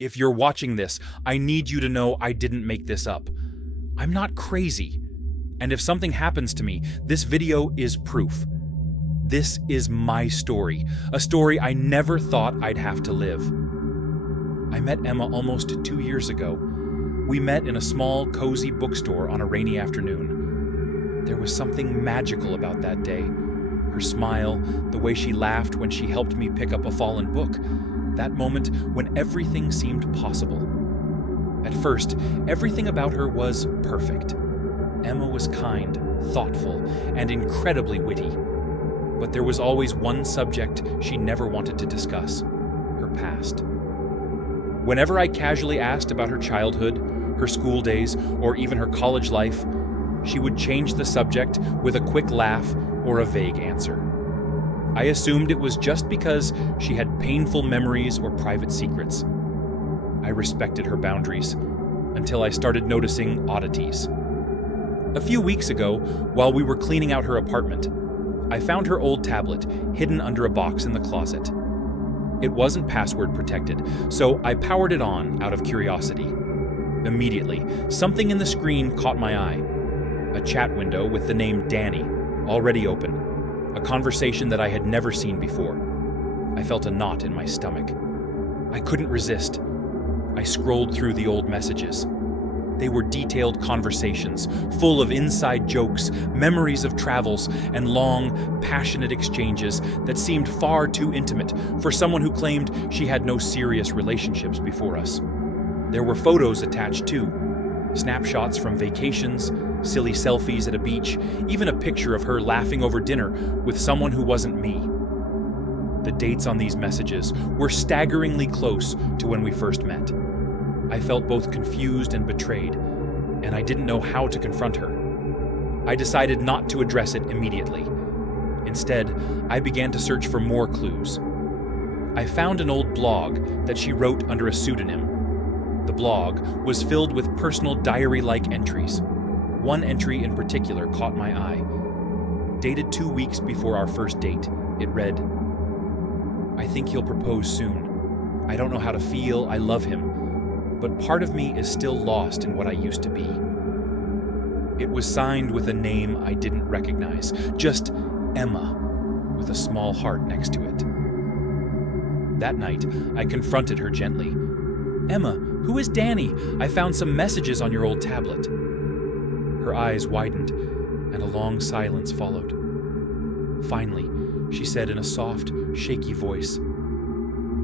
If you're watching this, I need you to know I didn't make this up. I'm not crazy. And if something happens to me, this video is proof. This is my story, a story I never thought I'd have to live. I met Emma almost 2 years ago. We met in a small, cozy bookstore on a rainy afternoon. There was something magical about that day. Her smile, the way she laughed when she helped me pick up a fallen book, that moment when everything seemed possible. At first, everything about her was perfect. Emma was kind, thoughtful, and incredibly witty. But there was always one subject she never wanted to discuss: her past. Whenever I casually asked about her childhood, her school days, or even her college life, she would change the subject with a quick laugh or a vague answer. I assumed it was just because she had painful memories or private secrets. I respected her boundaries until I started noticing oddities. A few weeks ago, while we were cleaning out her apartment, I found her old tablet hidden under a box in the closet. It wasn't password protected, so I powered it on out of curiosity. Immediately, something in the screen caught my eye. A chat window with the name Danny, already open. A conversation that I had never seen before. I felt a knot in my stomach. I couldn't resist. I scrolled through the old messages. They were detailed conversations, full of inside jokes, memories of travels, and long, passionate exchanges that seemed far too intimate for someone who claimed she had no serious relationships before us. There were photos attached too. Snapshots from vacations, silly selfies at a beach, even a picture of her laughing over dinner with someone who wasn't me. The dates on these messages were staggeringly close to when we first met. I felt both confused and betrayed, and I didn't know how to confront her. I decided not to address it immediately. Instead, I began to search for more clues. I found an old blog that she wrote under a pseudonym. The blog was filled with personal diary-like entries. One entry in particular caught my eye. Dated 2 weeks before our first date, it read, "I think he'll propose soon. I don't know how to feel, I love him, but part of me is still lost in what I used to be." It was signed with a name I didn't recognize, just Emma, with a small heart next to it. That night, I confronted her gently. "Emma, who is Danny? I found some messages on your old tablet." Her eyes widened, and a long silence followed. Finally, she said in a soft, shaky voice,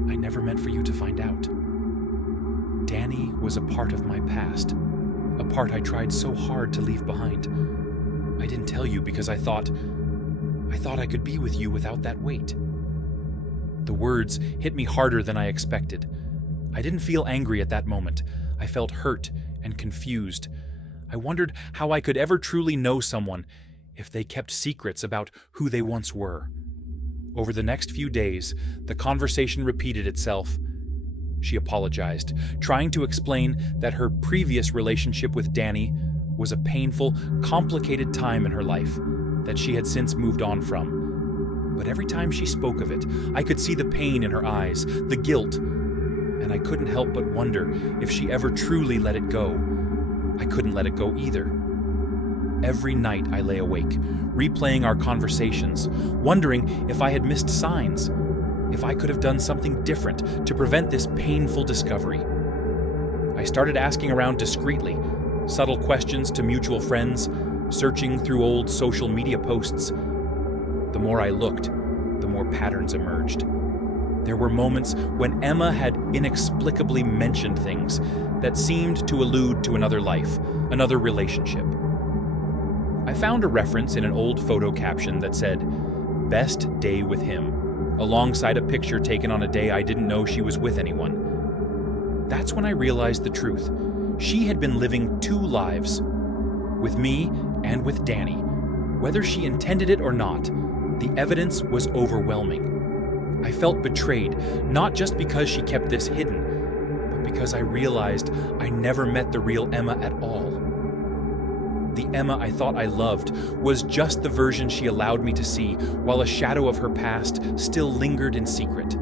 "I never meant for you to find out. Danny was a part of my past, a part I tried so hard to leave behind. I didn't tell you because I thought I could be with you without that weight." The words hit me harder than I expected. I didn't feel angry at that moment. I felt hurt and confused. I wondered how I could ever truly know someone if they kept secrets about who they once were. Over the next few days, the conversation repeated itself. She apologized, trying to explain that her previous relationship with Danny was a painful, complicated time in her life that she had since moved on from. But every time she spoke of it, I could see the pain in her eyes, the guilt, and I couldn't help but wonder if she ever truly let it go. I couldn't let it go either. Every night I lay awake, replaying our conversations, wondering if I had missed signs, if I could have done something different to prevent this painful discovery. I started asking around discreetly, subtle questions to mutual friends, searching through old social media posts. The more I looked, the more patterns emerged. There were moments when Emma had inexplicably mentioned things that seemed to allude to another life, another relationship. I found a reference in an old photo caption that said, "Best day with him," alongside a picture taken on a day I didn't know she was with anyone. That's when I realized the truth. She had been living 2 lives, with me and with Danny. Whether she intended it or not, the evidence was overwhelming. I felt betrayed, not just because she kept this hidden, but because I realized I never met the real Emma at all. The Emma I thought I loved was just the version she allowed me to see, while a shadow of her past still lingered in secret.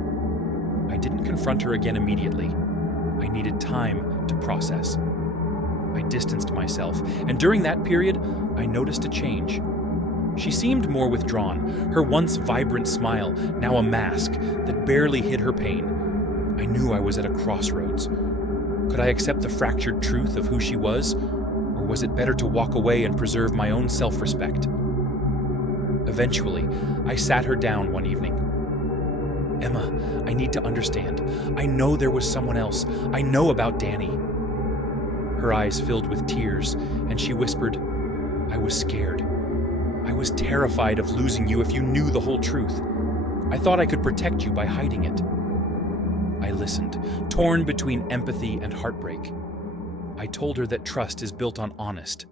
I didn't confront her again immediately. I needed time to process. I distanced myself, and during that period, I noticed a change. She seemed more withdrawn, her once vibrant smile now a mask that barely hid her pain. I knew I was at a crossroads. Could I accept the fractured truth of who she was, or was it better to walk away and preserve my own self-respect? Eventually, I sat her down one evening. "Emma, I need to understand. I know there was someone else. I know about Danny." Her eyes filled with tears, and she whispered, "I was scared. I was terrified of losing you if you knew the whole truth. I thought I could protect you by hiding it." I listened, torn between empathy and heartbreak. I told her that trust is built on honest,